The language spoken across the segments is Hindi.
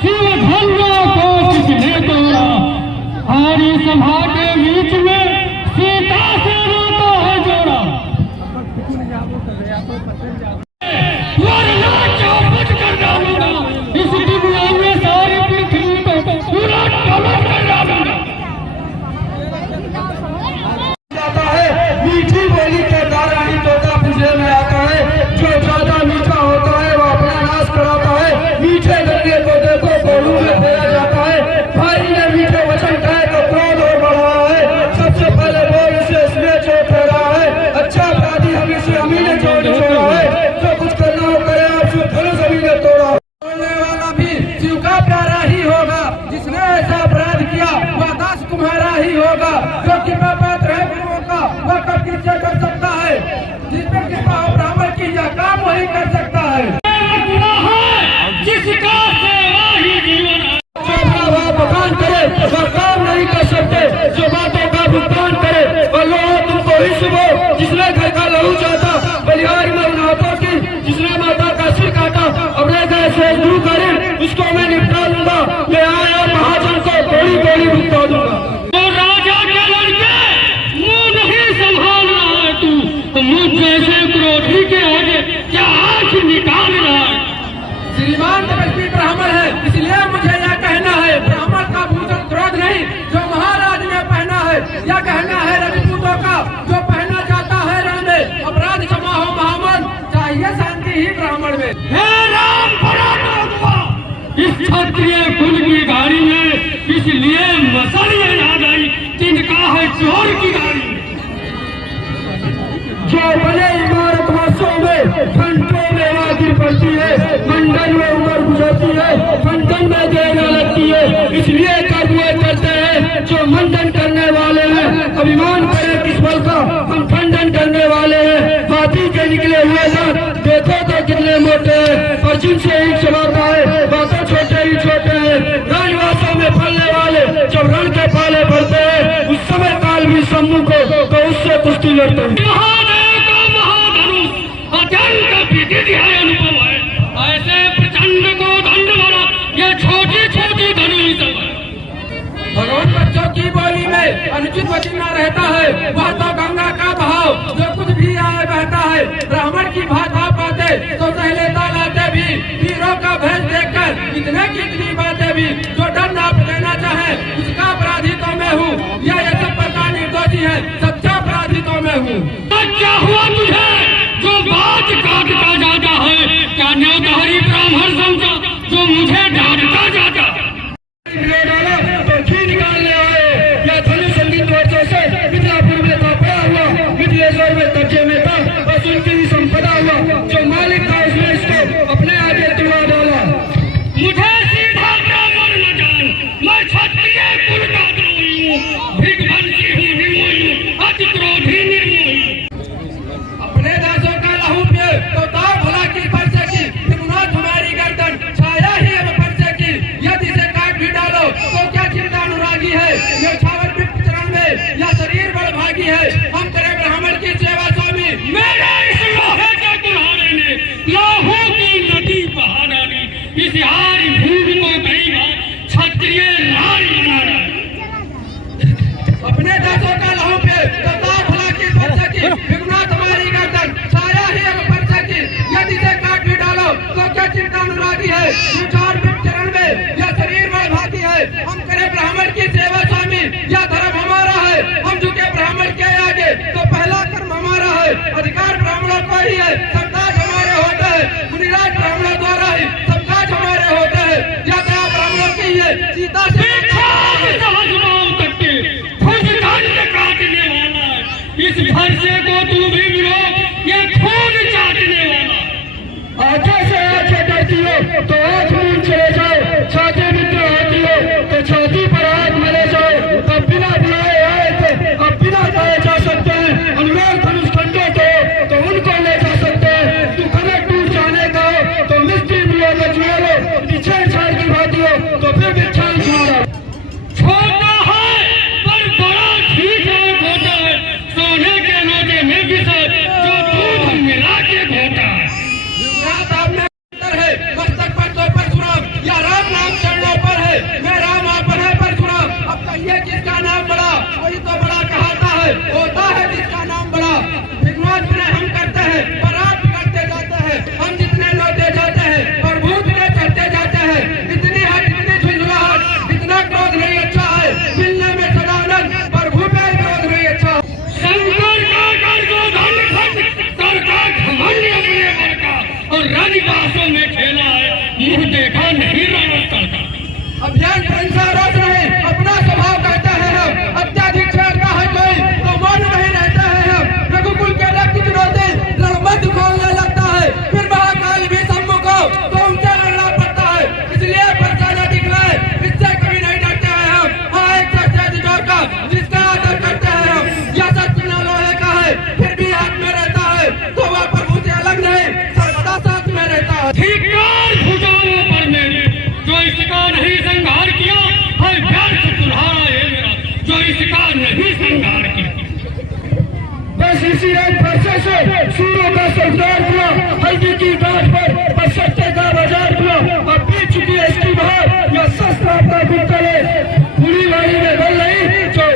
शिव धन्य को किसने तोड़ा। हमारी सभा के बीच में सीता से रोता है जोड़ा। वरना चौपट कर डालूंगा इस दुनिया में सारी पृथ्वी को पूरा पलट कर डालूंगा। मीठी बोली के द्वारा ही तोता पूछने में आता है। जो ज्यादा मीठा होता है वो अपना नाश कराता है। मीठे गन्ने को देखो गोलू में फेरा जाता है। भाई ने मीठे वचन कहे तो क्रोध और बढ़ रहा है। सबसे पहले बोल से इसमें चोट हो रहा है। अच्छा अपराधी हमें से हमी ने छोड़ा है। जो कुछ करना हो करे आपसे धनुष हमी ने तोड़ा। बोलने वाला भी शिव का प्यारा ही होगा। जिसने ऐसा अपराध किया वह दास तुम्हारा ही होगा। जो कृपा पात्र है गुरुओं का वह कब किससे कर सकता है। जिसमें कृपा हो ब्राह्मण की यह काम वही कर सकता है। जिसका सेवा ही जीवन वह बखान करे वह काम नहीं कर सकते। जो बातों का भुगतान करे वह लोहा तुमको ही सुबह। जिसने घर का लहू चाहता बलिहारी में उन हाथों की। जिसने माता का सिर काटा अब ले गए से दूर करे उसको मैं निपटा लूंगा। मैं आया महाजन को थोड़ी थोड़ी भुगता दूंगा। तो राजा के लड़के मुंह नहीं संभाल रहा है तू तो मुझ जैसे क्रोधी के आगे क्या आंख निकाल रहा है। श्रीमान तपस्वी ब्राह्मण है इसलिए मुझे यह कहना है। ब्राह्मण का भूषण क्रोध नहीं जो महाराज ने पहना है। यह कहना है रविपूतों का जो पहना जाता है रण में। अपराध क्षमा हो महामन चाहिए शांति ही ब्राह्मण में। हे राम पराक्रम इस क्षत्रिय कुल की गाड़ी में इसलिए मसलियां याद आई जिनका है चोर की गाड़ी। जो बने इमारत वर्षों में घंटों में वहाँ गिर पड़ती है। मंडल में उम्र गुजरती है मंडन में देर लगती है। इसलिए कर्म करते हैं जो मंडन करने वाले हैं। अभिमान करे किस बल का हम खंडन करने वाले हैं। हाथी के निकले हुए दांत देखो तो कितने मोटे हैं। और जिनसे ही चबाता है बातें छोटे ही छोटे हैं। राजवासों में फलने वाले जब रण के पाले पड़ते हैं उस समय काल भी सम्मुख हो तो उससे कुश्ती लड़ते हैं। अनुभव है ऐसे प्रचंड को दंड वाला ये छोटी छोटी धनुष सब है। भगवान बच्चों की बोली में अनुचित वचन न रहता है। वह तो गंगा का बहाव जो कुछ भी आए बहता है। ब्राह्मण की भाषा पाते तो सहलेता लाते भी। वीरों का भेष देखकर इतने की इतनी बातें भी। जो डर नाप देना चाहे उसका अपराधी तो मैं हूँ। यह सब प्रकार निर्दोषी है सच्चा अपराधी तो मैं हूँ। क्या हुआ तुझे जो बात काटता जाता है। क्या न्योतहरी ब्राह्मण समझा जो मुझे डांटता जाता। तो घी निकालने आए या धनुष संगीत वर्षों से मिथिलापुर में था पड़ा हुआ। मिथिलेश्वर में कब्जे में था बस उनकी ही संपदा हुआ। जो मालिक था उसने इसको अपने आगे तुड़ा डाला। मुझे सीधा ब्राह्मण न जान मैं क्षत्रिय कुल का द्रोही हूँ। भृगवंशी हूँ निर्मोही हूँ अति क्रोधी निर्मोही। अपने दासों का लहू पिए तो ताव भला की पर्चे की। त्रिगुणात हमारी गर्दन छाया ही अब पर्चे की। यदि इसे काट भी डालो तो क्या चिंता अनुरागी है। न्यौछावर विप्त चरण में या शरीर बड़भागी है। हम करें ब्राह्मण की सेवा स्वामी। मेरे इस लोहे के कुल्हाड़े ने लहू की नदी बहा डाली। इस हारी भूमि को कई बार क्षत्रिय राज बना डाली। अपने दासों का लहू पे तो ताव भला की पर्चे की। त्रिगुणात हमारी गर्दन छाया ही अब पर्चे की। यदि इसे काट भी डालो तो क्या चिंता अनुरागी है। न्यौछावर विप्त चरण में या शरीर बड़भागी है। हम करें ब्राह्मण की सेवा स्वामी। यह धर्म हमारा है हम झुके ब्राह्मण के आगे तो पहला कर्म हमारा है। अधिकार ब्राह्मणों को ही है सब काज हमारे होते हैं। मुनिराज ब्राह्मणों द्वारा ही सब काज हमारे होते हैं। यह दया ब्राह्मणों की है सीता से काटने वाला इस फरसे को तू भी मिलो ये खून चाटने वाला। आंखें से आंखें करती हो तो आंख मूंद उतार दिया, हल्दी की गांठ पर बसंते का बाजार दिया। अब बीत चुकी है इसकी बहार, यह शस्त्र आपका गुप्तल है, पूरी वाली में बल नहीं जो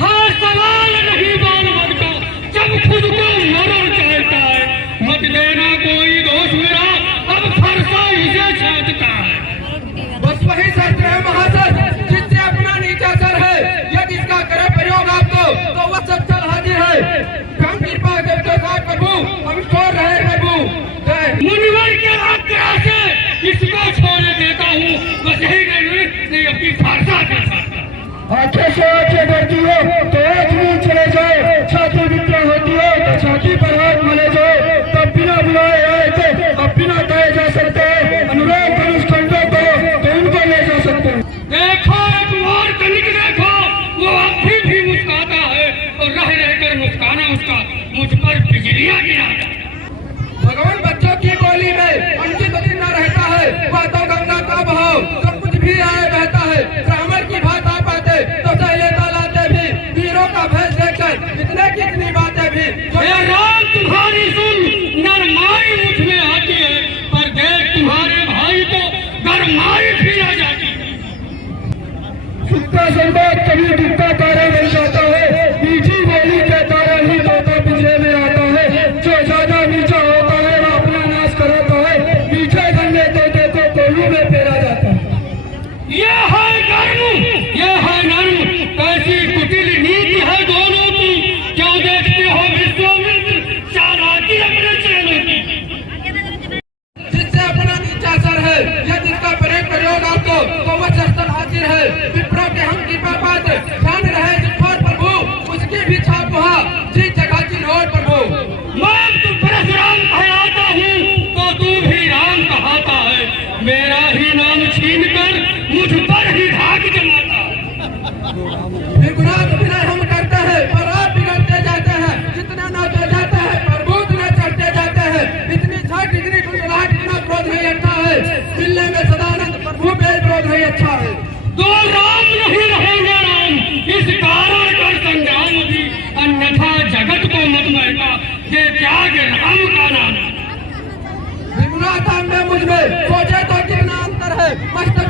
हाँ सवाल नहीं बाल का, जब खुद को मरण चाहता है, मत देना कोई दोष मेरा, अब फरसा इसे छाटता है। बस वही शस्त्र है महाशय जिससे अपना नीचा सर है, यदि इसका करे प्रयोग आपको तो वह सच्चल हाजिर है। हम कृपा करके साथ प्रभु, हम छोड़ रहे प्रभु। मुनिवर के आज्ञा से इसको छोड़ने देता हूँ, बस यही नहीं अपनी फरसा कर सकता। आंखें से आंखें बढ़ती हो तो आंख में चले जाओ, छाती विद्रोह होती हो तो छाती पर हाथ मले जाओ, तब बिना बुलाए आए थे अब बिना कहे जा सकते हैं। अनुराग धनुष खंडों को तो उनको ले जा सकते हैं। देखो एक और कनिक देखो, वो अभी भी मुस्कुराता है और रह रहकर मुस्काना उसका मुझ पर बिजलियां गिराता है। भगवान बच्चों की बोली में अंकित न रहता है, वह तो गंगा का बहाव तो कुछ भी आए बहता है। ग्रामर की भाषा पाते तो सहले लाते भी, वीरों का भेष देखकर इतने कितनी बातें भी। ये राम तुम्हारी सुन, नरमाई मुझ में आती है, पर देख तुम्हारे भाई को गरमाई भी आ जाती है। सुख का संवाद कभी दुख का कारण बन जाता है, मीठी बोली के कारण ही तोता पिंजरे में आता है। जो ज्यादा मीठा होता है वह अपना नाश कराता है, मीठे गन्ने तोते को कोलू में फेरा जाता है। ये है गर्म, ये है नर्म, कैसी कुटिल नीति है दोनों की, क्यों देखते हो विश्वामित्र चालाकी अपने चेलों की। जिससे अपना नीचा सर है, यदि इसका प्रयोग आपको तो वह शस्त्र हाजिर है। विप्रो के हम कृपा पात्र, ध्यान रहे जिठोर प्रभु, उसकी भी छाप वहा जी जगह की रोड प्रभु। मैं तू परशुराम कहलाता हूँ तो तू भी राम कहाता है, मेरा ही नाम छीन कर मुझ पर ही धाक जमाता है। विगुणात विनय हम करते हैं पर आप बिगड़ते जाते हैं, जितना नाचे जाते हैं प्रभु उतने चढ़ते जाते हैं। इतनी छठ इतनी ठुठलाहट इतना क्रोध नहीं अच्छा है, मिलने में सदानंद प्रभु बेविरोध नहीं अच्छा है। दो राम नहीं रहेंगे राम, इस कारण कर संग्राम भी, अन्यथा जगत को मत महका, ये त्याग राम का नाम। विगुणात में मुझ में सोचे तो कितना अंतर है, मस्तक